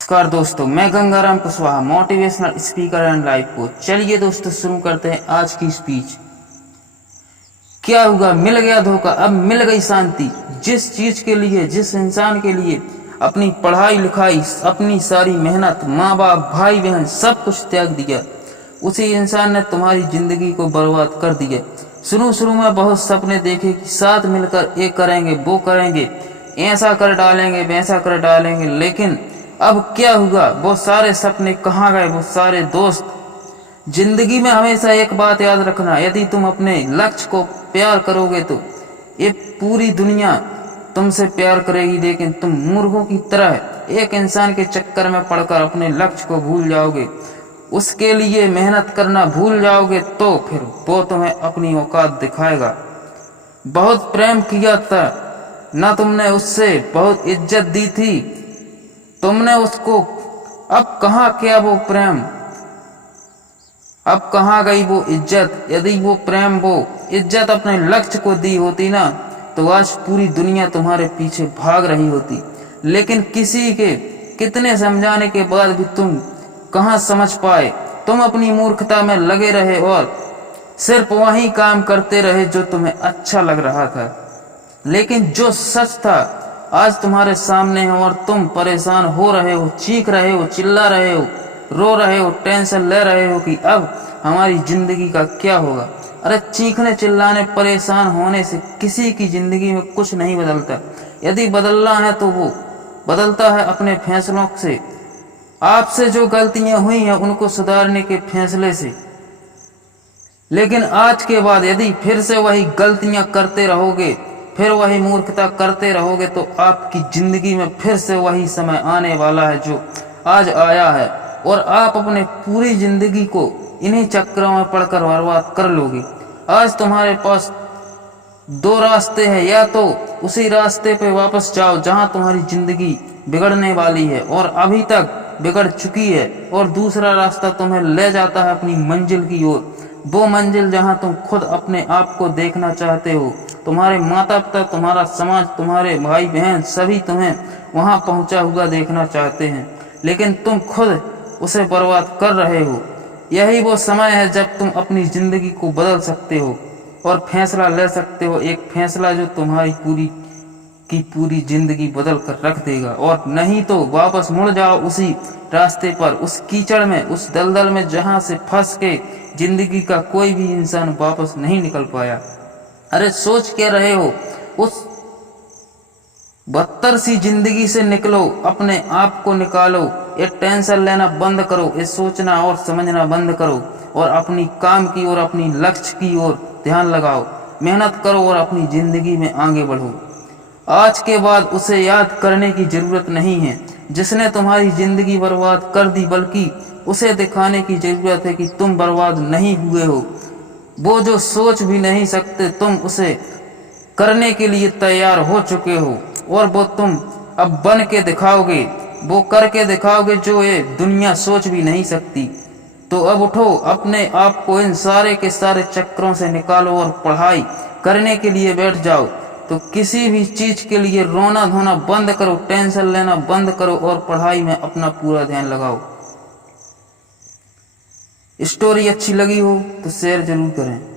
नमस्कार दोस्तों, मैं Gangaram Kushwaha, motivational speaker and life coach. चलिए दोस्तों शुरू करते हैं आज की स्पीच। क्या हुआ? मिल गया धोखा, अब मिल गई शांति। जिस चीज के लिए, जिस इंसान के लिए अपनी पढ़ाई लिखाई, अपनी सारी मेहनत, माँ बाप, भाई बहन सब कुछ त्याग दिया, उसी इंसान ने तुम्हारी जिंदगी को बर्बाद कर दिया। शुरू में बहुत सपने देखे कि साथ मिलकर ये करेंगे, वो करेंगे, ऐसा कर डालेंगे, वैसा कर डालेंगे, लेकिन अब क्या हुआ? वो सारे सपने कहाँ गए? वो सारे दोस्त। जिंदगी में हमेशा एक बात याद रखना, यदि तुम अपने लक्ष्य को प्यार करोगे तो ये पूरी दुनिया तुमसे प्यार करेगी, लेकिन तुम मूर्खों की तरह एक इंसान के चक्कर में पड़कर अपने लक्ष्य को भूल जाओगे, उसके लिए मेहनत करना भूल जाओगे, तो फिर वो तुम्हें अपनी औकात दिखाएगा। बहुत प्रेम किया था ना तुमने, उससे बहुत इज्जत दी थी तुमने उसको, अब कहाँ क्या वो प्रेम? अब कहाँ गई वो इज्जत? यदि वो प्रेम, वो इज्जत अपने लक्ष्य को दी होती ना, तो आज पूरी दुनिया तुम्हारे पीछे भाग रही होती। लेकिन किसी के कितने समझाने के बाद भी तुम कहाँ समझ पाए। तुम अपनी मूर्खता में लगे रहे और सिर्फ वही काम करते रहे जो तुम्हें अच्छा लग रहा था, लेकिन जो सच था आज तुम्हारे सामने है और तुम परेशान हो रहे हो, चीख रहे हो, चिल्ला रहे हो, रो रहे हो, टेंशन ले रहे हो कि अब हमारी जिंदगी का क्या होगा। अरे चीखने, चिल्लाने, परेशान होने से किसी की जिंदगी में कुछ नहीं बदलता। यदि बदलना है तो वो बदलता है अपने फैसलों से। आपसे जो गलतियां हुई हैं उनको सुधारने के फैसले से। लेकिन आज के बाद यदि फिर से वही गलतियां करते रहोगे, फिर वही मूर्खता करते रहोगे, तो आपकी जिंदगी में फिर से वही समय आने वाला है जो आज आया है, और आप अपने पूरी जिंदगी को इन्हीं चक्रों में पड़कर बर्बाद कर लोगे। आज तुम्हारे पास दो रास्ते हैं, या तो उसी रास्ते पे वापस जाओ जहां तुम्हारी जिंदगी बिगड़ने वाली है और अभी तक बिगड़ चुकी है, और दूसरा रास्ता तुम्हें ले जाता है अपनी मंजिल की ओर, वो मंजिल जहां तुम खुद अपने आप को देखना चाहते हो। तुम्हारे माता पिता, तुम्हारा समाज, तुम्हारे भाई बहन सभी तुम्हें वहां पहुंचा हुआ देखना चाहते हैं, लेकिन तुम खुद उसे बर्बाद कर रहे हो। यही वो समय है जब तुम अपनी जिंदगी को बदल सकते हो और फैसला ले सकते हो, एक फैसला जो तुम्हारी पूरी की पूरी जिंदगी बदल कर रख देगा। और नहीं तो वापस मुड़ जाओ उसी रास्ते पर, उस कीचड़ में, उस दलदल में जहां से फंस के जिंदगी का कोई भी इंसान वापस नहीं निकल पाया। अरे सोच क्या रहे हो? उस बदतर सी जिंदगी से निकलो, अपने आप को निकालो, ये टेंशन लेना बंद करो, ये सोचना और समझना बंद करो, और अपनी काम की और अपनी लक्ष्य की ओर ध्यान लगाओ, मेहनत करो और अपनी जिंदगी में आगे बढ़ो। आज के बाद उसे याद करने की जरूरत नहीं है जिसने तुम्हारी जिंदगी बर्बाद कर दी, बल्कि उसे दिखाने की जरूरत है कि तुम बर्बाद नहीं हुए हो। वो जो सोच भी नहीं सकते, तुम उसे करने के लिए तैयार हो चुके हो, और वो तुम अब बन के दिखाओगे, वो करके दिखाओगे जो ये दुनिया सोच भी नहीं सकती। तो अब उठो, अपने आप को इन सारे के सारे चक्रों से निकालो और पढ़ाई करने के लिए बैठ जाओ। तो किसी भी चीज के लिए रोना धोना बंद करो, टेंशन लेना बंद करो, और पढ़ाई में अपना पूरा ध्यान लगाओ। स्टोरी अच्छी लगी हो तो शेयर जरूर करें।